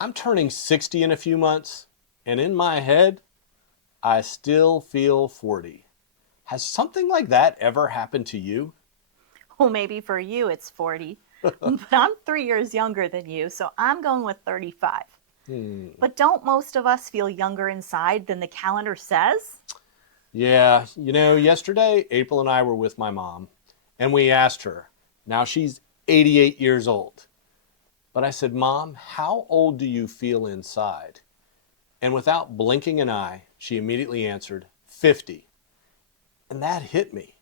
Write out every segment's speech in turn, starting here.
I'm turning 60 in a few months, and in my head, I still feel 40. Has something like that ever happened to you? Well, maybe for you it's 40, but I'm 3 years younger than you, so I'm going with 35. Hmm. But don't most of us feel younger inside than the calendar says? Yeah, yesterday, April and I were with my mom, and we asked her. Now she's 88 years old. But I said, Mom, how old do you feel inside? And without blinking an eye, she immediately answered, 50. And that hit me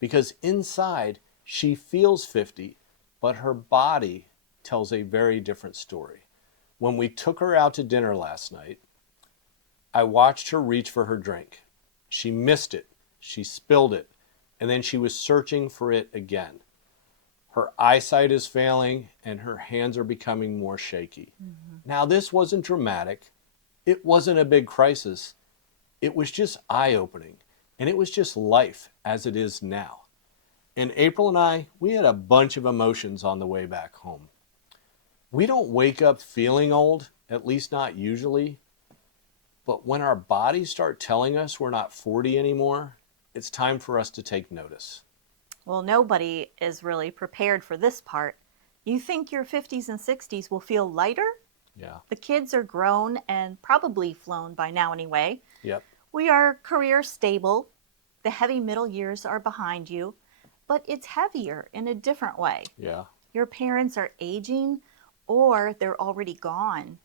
because inside she feels 50, but her body tells a very different story. When we took her out to dinner last night, I watched her reach for her drink. She missed it, she spilled it, and then she was searching for it again. Her eyesight is failing and her hands are becoming more shaky. Mm-hmm. Now, this wasn't dramatic, it wasn't a big crisis, it was just eye opening, and it was just life as it is now. And April and I, we had a bunch of emotions on the way back home. We don't wake up feeling old, at least not usually, but when our bodies start telling us we're not 40 anymore, it's time for us to take notice. Well, nobody is really prepared for this part. You think your 50s and 60s will feel lighter? Yeah. The kids are grown and probably flown by now anyway. Yep. We are career stable. The heavy middle years are behind you, but it's heavier in a different way. Yeah. Your parents are aging or they're already gone.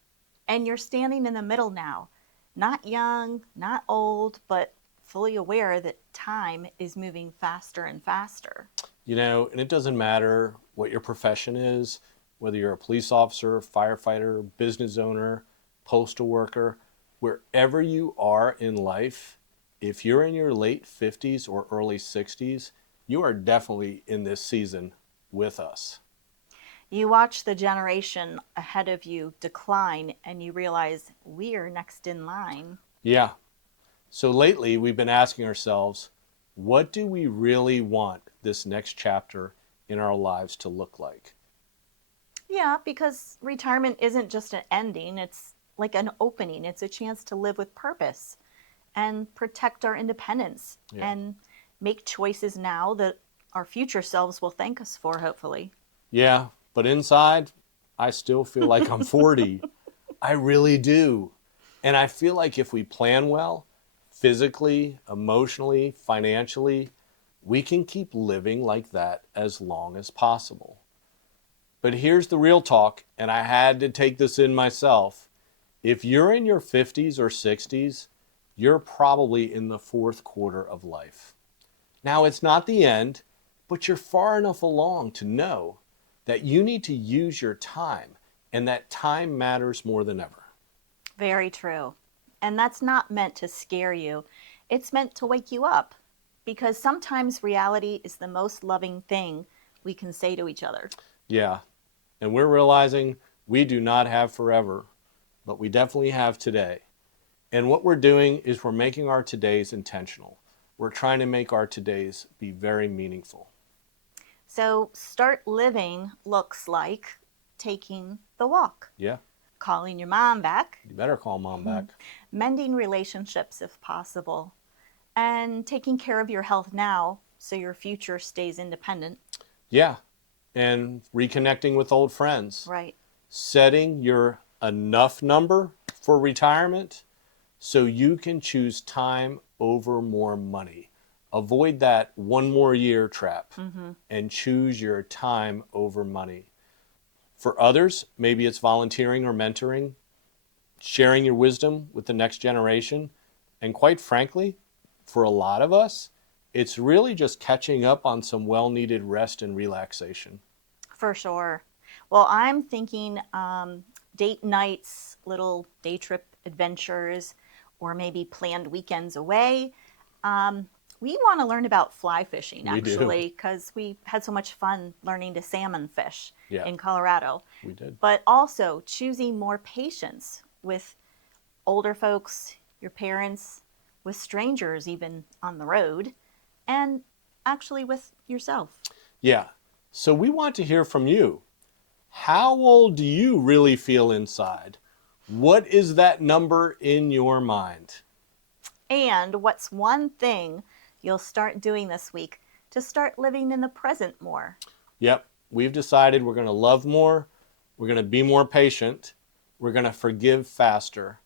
And you're standing in the middle now, not young, not old, but fully aware that time is moving faster and faster. And it doesn't matter what your profession is, whether you're a police officer, firefighter, business owner, postal worker, wherever you are in life, if you're in your late 50s or early 60s, you are definitely in this season with us. You watch the generation ahead of you decline and you realize we're next in line. Yeah. So lately, we've been asking ourselves, what do we really want this next chapter in our lives to look like? Yeah, because retirement isn't just an ending, it's like an opening. It's a chance to live with purpose and protect our independence Yeah. and make choices now that our future selves will thank us for, hopefully. Yeah. But inside, I still feel like I'm 40. I really do. And I feel like if we plan well, physically, emotionally, financially, we can keep living like that as long as possible. But here's the real talk, and I had to take this in myself. If you're in your 50s or 60s, you're probably in the fourth quarter of life. Now, it's not the end, but you're far enough along to know that you need to use your time, and that time matters more than ever. Very true. And that's not meant to scare you, it's meant to wake you up because sometimes reality is the most loving thing we can say to each other. Yeah, and we're realizing we do not have forever, but we definitely have today. And what we're doing is we're making our todays intentional. We're trying to make our todays be very meaningful. So, start living looks like taking the walk, Yeah, calling your mom back, you better call mom back. mending relationships if possible, and taking care of your health now so your future stays independent. Yeah, and reconnecting with old friends. Right. Setting your enough number for retirement so you can choose time over more money. Avoid that one more year trap Mm-hmm. and choose your time over money. For others, maybe it's volunteering or mentoring, sharing your wisdom with the next generation. And quite frankly, for a lot of us, it's really just catching up on some well needed rest and relaxation. For sure. Well, I'm thinking date nights, little day trip adventures, or maybe planned weekends away. Um, we want to learn about fly fishing We do. actually because we had so much fun learning to salmon fish Yeah, in Colorado, we did. but also choosing more patience with older folks, your parents, with strangers, even on the road, and actually with yourself. Yeah. So we want to hear from you. How old do you really feel inside? What is that number in your mind? And what's one thing you'll start doing this week to start living in the present more? Yep, we've decided we're going to love more, we're going to be more patient, we're going to forgive faster,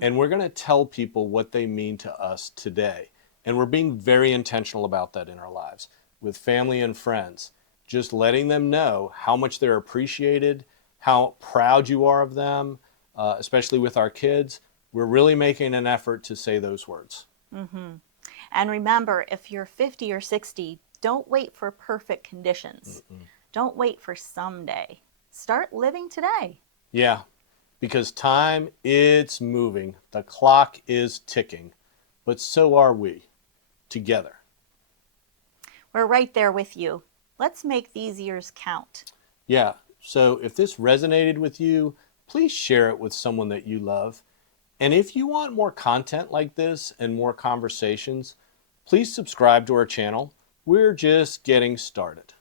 and we're going to tell people what they mean to us today. And we're being very intentional about that in our lives with family and friends, just letting them know how much they're appreciated, how proud you are of them, especially with our kids. We're really making an effort to say those words. And remember, if you're 50 or 60, don't wait for perfect conditions. Don't wait for someday. Start living today. Yeah, because time, it's moving. The clock is ticking, but so are we together. We're right there with you. Let's make these years count. Yeah, so if this resonated with you, please share it with someone that you love. And if you want more content like this and more conversations, please subscribe to our channel. We're just getting started.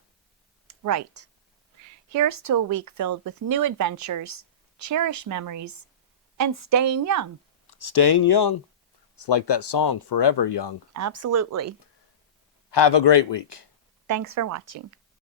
Right. Here's to a week filled with new adventures, cherished memories, and staying young. Staying young. It's like that song, Forever Young. Absolutely. Have a great week. Thanks for watching.